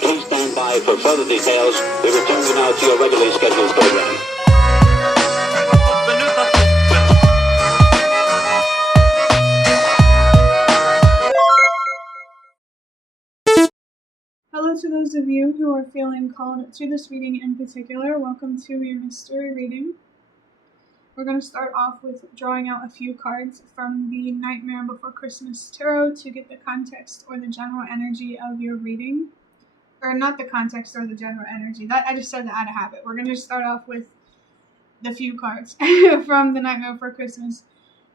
Please stand by for further details. We return you now to your regularly scheduled program. Hello to those of you who are feeling called to this reading in particular. Welcome to your mystery reading. We're going to start off with drawing out a few cards from the Nightmare Before Christmas Tarot to get the context or the general energy of your reading. Or not the context or the general energy. That I just said that out of habit. We're going to start off with the few cards from the Nightmare Before Christmas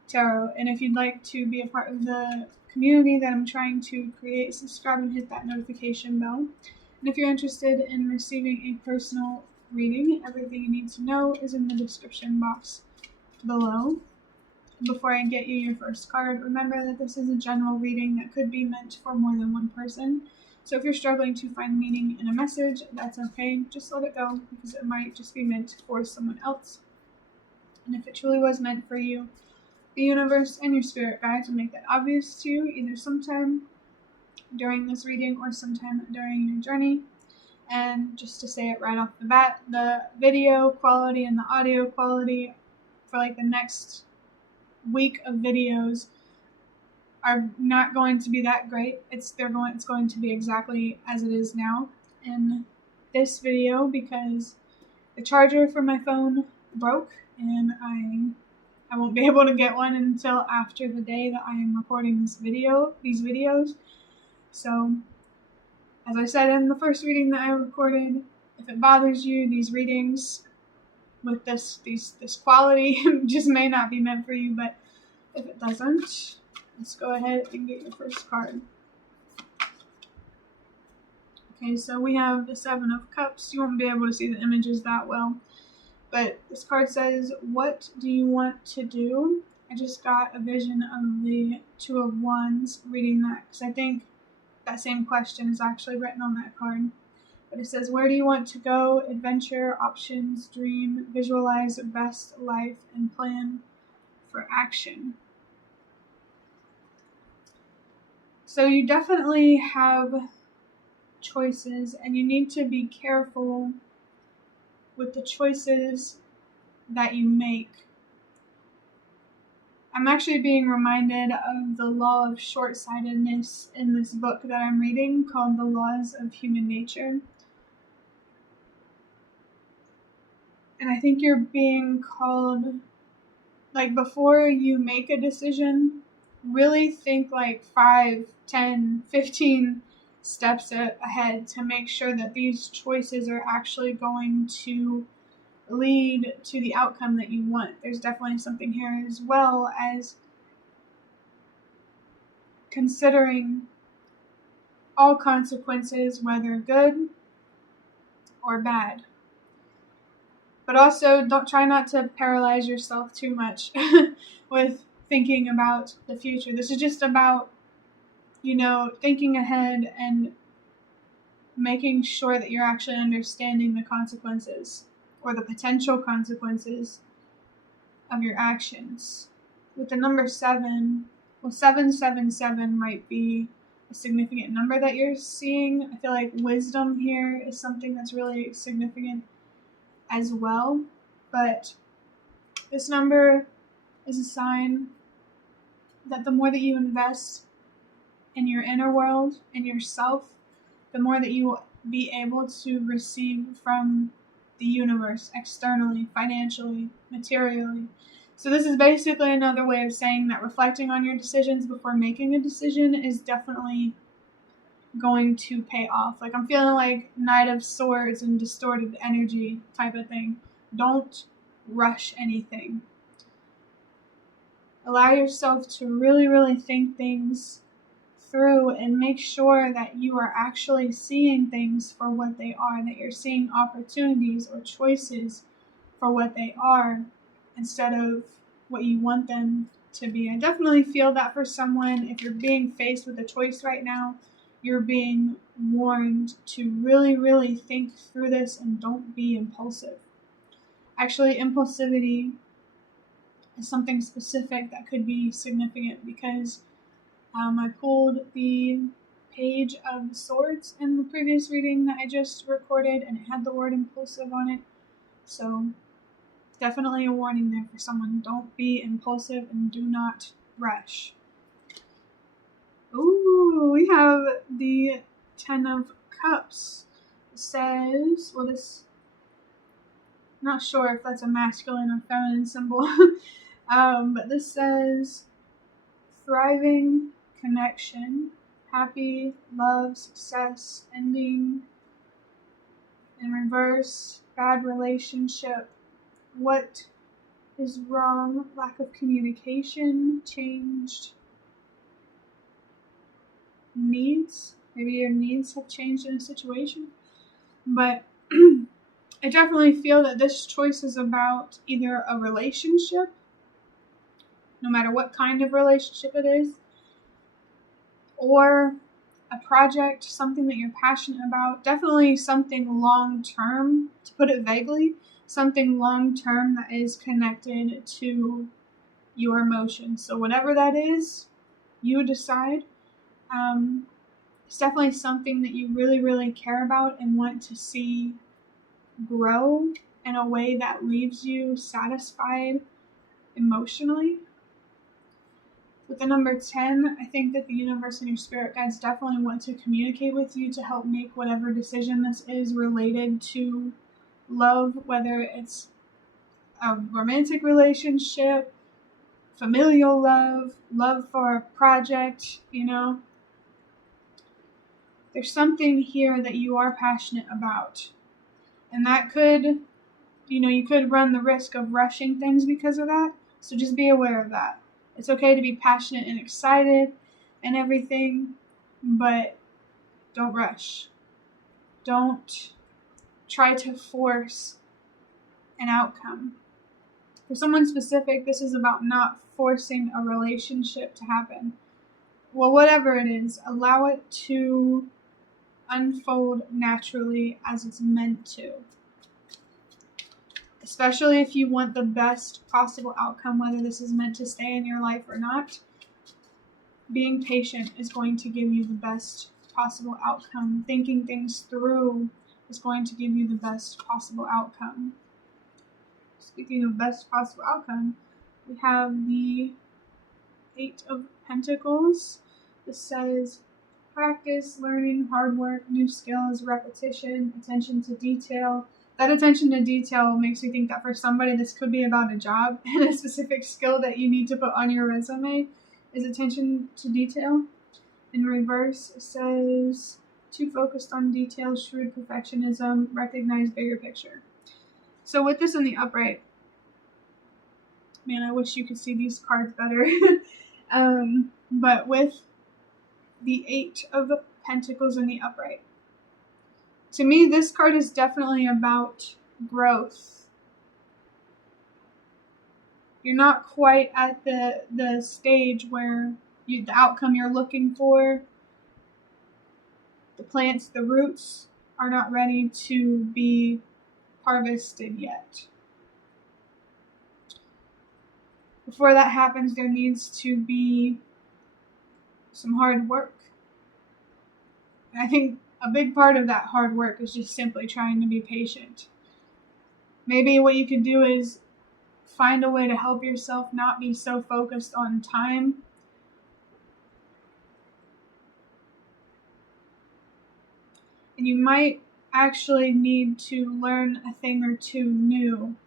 Tarot. And if you'd like to be a part of the community that I'm trying to create, subscribe and hit that notification bell. And if you're interested in receiving a personal reading, everything you need to know is in the description box below. Before I get you your first card, remember that this is a general reading that could be meant for more than one person. So if you're struggling to find meaning in a message, that's okay. Just let it go, because it might just be meant for someone else. And if it truly was meant for you, the universe and your spirit guides will make that obvious to you, either sometime during this reading or sometime during your journey. And just to say it right off the bat, the video quality and the audio quality for like the next week of videos are not going to be that great. It's going to be exactly as it is now in this video, because the charger for my phone broke and I won't be able to get one until after the day that I am recording these videos. So, as I said in the first reading that I recorded, if it bothers you, these readings with this quality just may not be meant for you, but if it doesn't, let's go ahead and get your first card. Okay, so we have the Seven of Cups. You won't be able to see the images that well, but this card says, what do you want to do? I just got a vision of the Two of Wands reading that, because I think that same question is actually written on that card. But it says, where do you want to go? Adventure, options, dream, visualize best life, and plan for action. So you definitely have choices, and you need to be careful with the choices that you make. I'm actually being reminded of the law of short-sightedness in this book that I'm reading called The Laws of Human Nature. And I think you're being called, like, before you make a decision, really think like 5, 10, 15 steps ahead to make sure that these choices are actually going to lead to the outcome that you want. There's definitely something here as well as considering all consequences, whether good or bad. But also, try not to paralyze yourself too much with thinking about the future. This is just about, thinking ahead and making sure that you're actually understanding the consequences or the potential consequences of your actions. With the number 7, 777 might be a significant number that you're seeing. I feel like wisdom here is something that's really significant as well, but this number is a sign that the more that you invest in your inner world and yourself, the more that you will be able to receive from the universe externally, financially, materially. So this is basically another way of saying that reflecting on your decisions before making a decision is definitely going to pay off. Like, I'm feeling like Knight of Swords and distorted energy type of thing. Don't rush anything. Allow yourself to really, really think things through and make sure that you are actually seeing things for what they are, that you're seeing opportunities or choices for what they are instead of what you want them to be. I definitely feel that for someone, if you're being faced with a choice right now, you're being warned to really, really think through this and don't be impulsive. Actually, impulsivity is something specific that could be significant, because I pulled the Page of Swords in the previous reading that I just recorded, and it had the word impulsive on it. So definitely a warning there for someone. Don't be impulsive and do not rush. Ooh, we have the 10 of Cups. It says, well, this, not sure if that's a masculine or feminine symbol, but this says thriving connection, happy, love, success, ending, in reverse, bad relationship, what is wrong, lack of communication, changed needs. Maybe your needs have changed in a situation. But I definitely feel that this choice is about either a relationship, no matter what kind of relationship it is, or a project, something that you're passionate about. Definitely something long-term, to put it vaguely, something long-term that is connected to your emotions. So whatever that is, you decide. It's definitely something that you really, really care about and want to see grow in a way that leaves you satisfied emotionally. With the number 10, I think that the universe and your spirit guides definitely want to communicate with you to help make whatever decision this is related to love, whether it's a romantic relationship, familial love, love for a project, There's something here that you are passionate about. And that could, you could run the risk of rushing things because of that. So just be aware of that. It's okay to be passionate and excited and everything, but don't rush. Don't try to force an outcome. For someone specific, this is about not forcing a relationship to happen. Well, whatever it is, allow it to unfold naturally as it's meant to. Especially if you want the best possible outcome, whether this is meant to stay in your life or not. Being patient is going to give you the best possible outcome. Thinking things through is going to give you the best possible outcome. Speaking of best possible outcome, we have the 8 of Pentacles. This says practice, learning, hard work, new skills, repetition, attention to detail. That attention to detail makes me think that for somebody this could be about a job, and a specific skill that you need to put on your resume is attention to detail. In reverse, it says too focused on detail, shrewd perfectionism, recognize bigger picture. So with this in the upright, man, I wish you could see these cards better. But with the 8 of Pentacles in the upright, to me, this card is definitely about growth. You're not quite at the stage where the outcome you're looking for, the plants, the roots, are not ready to be harvested yet. Before that happens, there needs to be some hard work. And I think a big part of that hard work is just simply trying to be patient. Maybe what you could do is find a way to help yourself not be so focused on time. And you might actually need to learn a thing or two new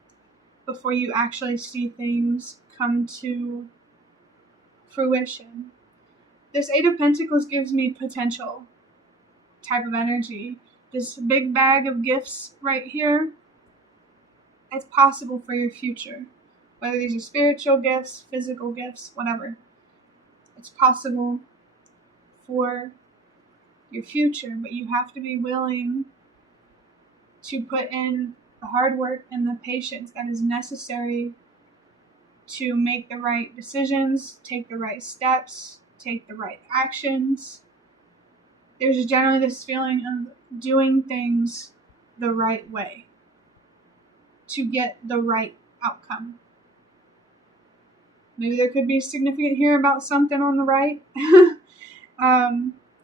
before you actually see things come to fruition. This 8 of Pentacles gives me potential type of energy. This big bag of gifts right here, it's possible for your future. Whether these are spiritual gifts, physical gifts, whatever. It's possible for your future, but you have to be willing to put in the hard work and the patience that is necessary to make the right decisions, take the right steps, take the right actions. There's generally this feeling of doing things the right way to get the right outcome. Maybe there could be significant here about something on the right.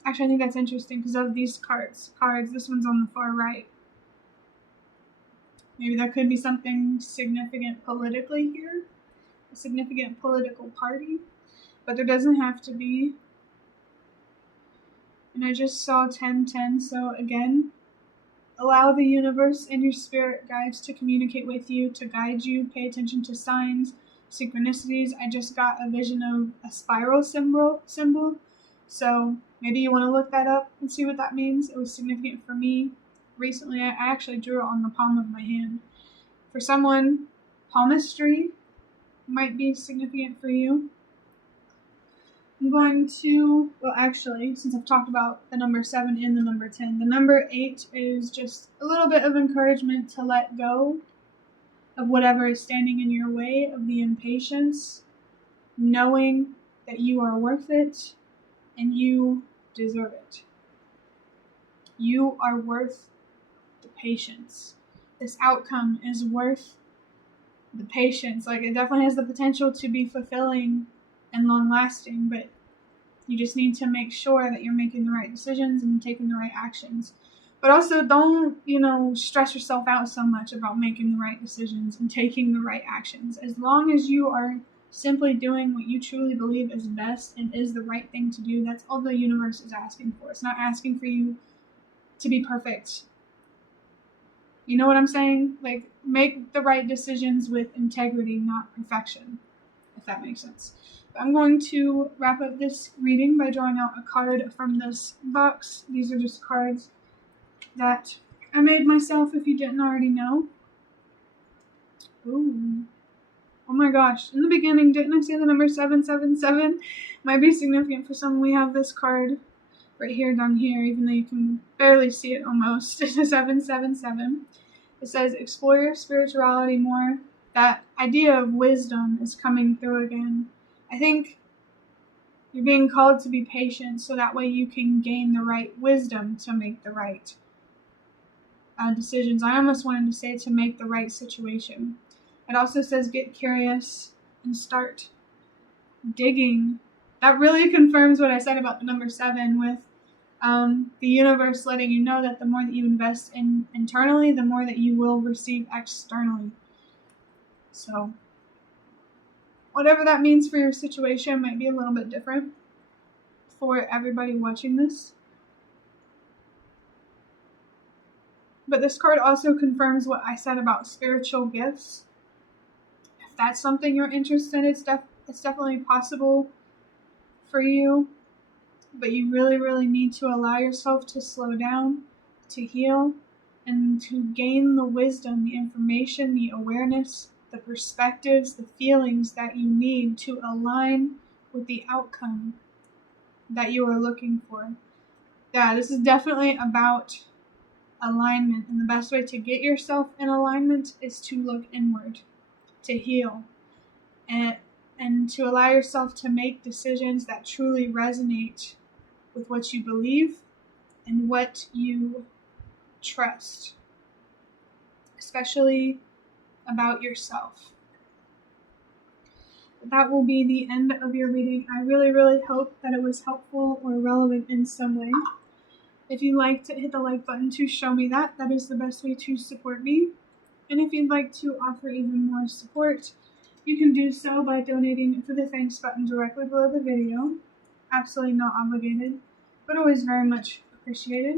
Actually, I think that's interesting because of these cards, this one's on the far right. Maybe there could be something significant politically here, a significant political party, but there doesn't have to be. And I just saw 1010, so again, allow the universe and your spirit guides to communicate with you, to guide you. Pay attention to signs, synchronicities. I just got a vision of a spiral symbol. So maybe you want to look that up and see what that means. It was significant for me. Recently, I actually drew it on the palm of my hand. For someone, palmistry might be significant for you. I'm going to, well, actually, since I've talked about the number 7 and the number 10, the number 8 is just a little bit of encouragement to let go of whatever is standing in your way, of the impatience, knowing that you are worth it and you deserve it. You are worth the patience. This outcome is worth the patience. Like, it definitely has the potential to be fulfilling and long-lasting, but you just need to make sure that you're making the right decisions and taking the right actions. But also don't, stress yourself out so much about making the right decisions and taking the right actions. As long as you are simply doing what you truly believe is best and is the right thing to do, that's all the universe is asking for. It's not asking for you to be perfect. You know what I'm saying? Like, make the right decisions with integrity, not perfection, if that makes sense. I'm going to wrap up this reading by drawing out a card from this box. These are just cards that I made myself, if you didn't already know. Ooh. Oh my gosh. In the beginning, didn't I say the number 777? Might be significant for some. We have this card right here, down here, even though you can barely see it almost. It's a 777. It says, explore your spirituality more. That idea of wisdom is coming through again. I think you're being called to be patient so that way you can gain the right wisdom to make the right decisions. I almost wanted to say to make the right situation. It also says get curious and start digging. That really confirms what I said about the number 7 with the universe letting you know that the more that you invest in internally, the more that you will receive externally. So whatever that means for your situation might be a little bit different for everybody watching this. But this card also confirms what I said about spiritual gifts. If that's something you're interested in, it's definitely possible for you. But you really, really need to allow yourself to slow down, to heal, and to gain the wisdom, the information, the awareness, the perspectives, the feelings that you need to align with the outcome that you are looking for. Yeah, this is definitely about alignment, and the best way to get yourself in alignment is to look inward, to heal, and to allow yourself to make decisions that truly resonate with what you believe and what you trust, especially about yourself. That will be the end of your reading. I really, really hope that it was helpful or relevant in some way. If you'd like to hit the like button to show me that is the best way to support me. And if you'd like to offer even more support, you can do so by donating through the thanks button directly below the video. Absolutely not obligated, but always very much appreciated.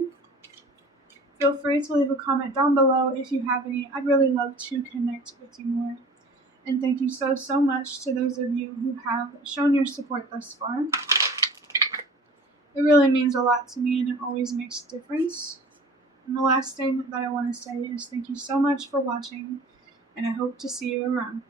Feel free to leave a comment down below if you have any. I'd really love to connect with you more. And thank you so, so much to those of you who have shown your support thus far. It really means a lot to me, and it always makes a difference. And the last thing that I want to say is thank you so much for watching, and I hope to see you around.